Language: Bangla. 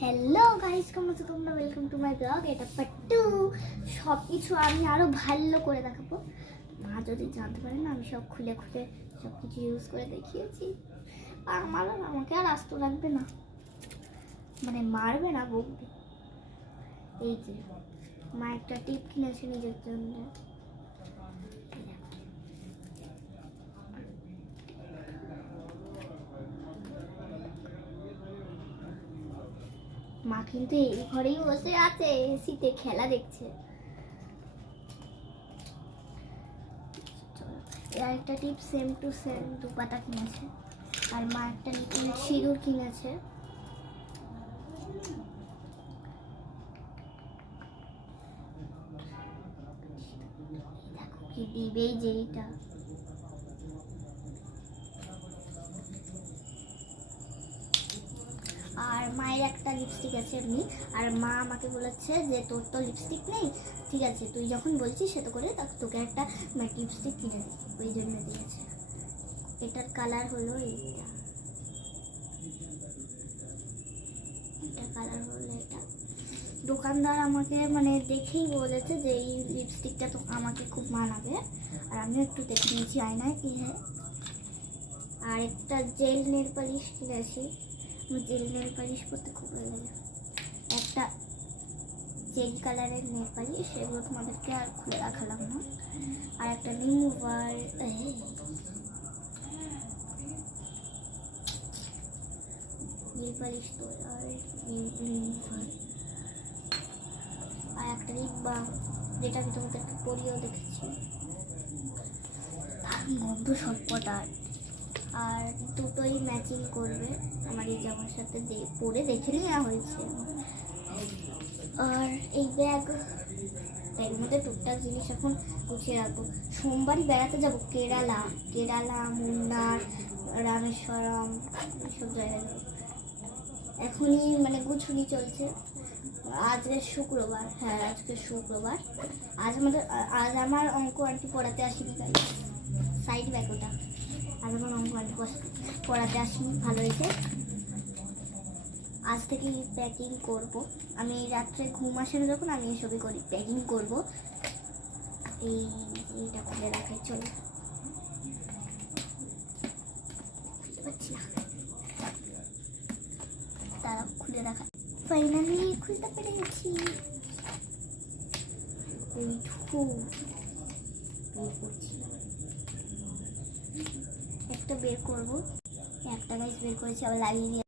হ্যালো গাইস, কেমন আছো তোমরা? Welcome to my blog. এটা পাট্টু। সব কিছু আমি আরো ভালো করে দেখাবো। মা যদি জানতে পারে না, আমি সব খুলে খুলে সব কিছু ইউজ করে দেখিয়েছি। আর আমাকে আর আস্ত রাখবে না, মানে মারবে না, বকবে। এই যে মা একটা টিপ কিনেছে নিজের জন্য। মা কিন্তু এই ঘরেই বসে আছে, এসিতে খেলা দেখছে। আরেকটা টিপ সেম টু সেম দুপাতা কিনেছে। আর মা একটা নতুন সিঁদুর কিনেছে। দেখো কি দিবেই যে এটা। আর মায়ের একটা লিপস্টিক আছে এমনি। আর মা আমাকে বলেছে যে তোর তো লিপস্টিক নেই, ঠিক আছে তুই যখন বলছিস সেটা করে তোকে একটা লিপস্টিক কিনে দিচ্ছি, ওই জন্য দিয়েছে। এটার কালার হলো এইটা, এটা কালার হলো এটা। দোকানদার আমাকে দেখেই বলেছে যে এই লিপস্টিকটা তো আমাকে খুব মানাবে। আর আমিও একটু দেখে নিয়েছি আয়নায় কি হয়। আর একটা জেল নেল পালিশ কিনেছি। জেল নেল পালিশ করতে খুব ভালো লাগে। একটা চেরি কালারের নেল পালিশ, সেগুলো তোমাদেরকে আর খুলে রাখালাম না। আর একটা রিমুভার, নেল পালিশ তো আর রিমুভার। আর একটা লিপ বাম, যেটা আমি তোমাদেরকে পরিয়েও দেখেছি। গন্ধ সবকটার। আর দুটোই ম্যাচিং করবে আমার এই জামার সাথে, পরে দেখে নেওয়া হয়েছে। আর এই ব্যাগের মধ্যে টুকটাক জিনিস এখন গুছিয়ে রাখবো। সোমবারই বেড়াতে যাবো কেরালা, মুন্নার, রামেশ্বরম, এইসব জায়গায় যাবো। এখনই গুছুনি চলছে। আজকে শুক্রবার, হ্যাঁ আজকে শুক্রবার। আজ আমার অঙ্ক আন্টি পড়াতে আসেনি, তাই সাইড ব্যাগ ওটা। আজ আমার অঙ্ক আন্টি পড়াতে আসেনি, ভালো হয়েছে। আজ থেকেই প্যাকিং করব। আমি রাত্রে ঘুম আসে না যখন, আমি এসবই করি, প্যাকিং করব। এইটা খুলে রাখাই, চলো পাচ্ছি না, তারা খুলে রাখা। ফাইনালি খুলতে পেরেছি। একটা বের করবো, একটা গাইস বের করেছি, আবার লাগিয়ে দিয়ে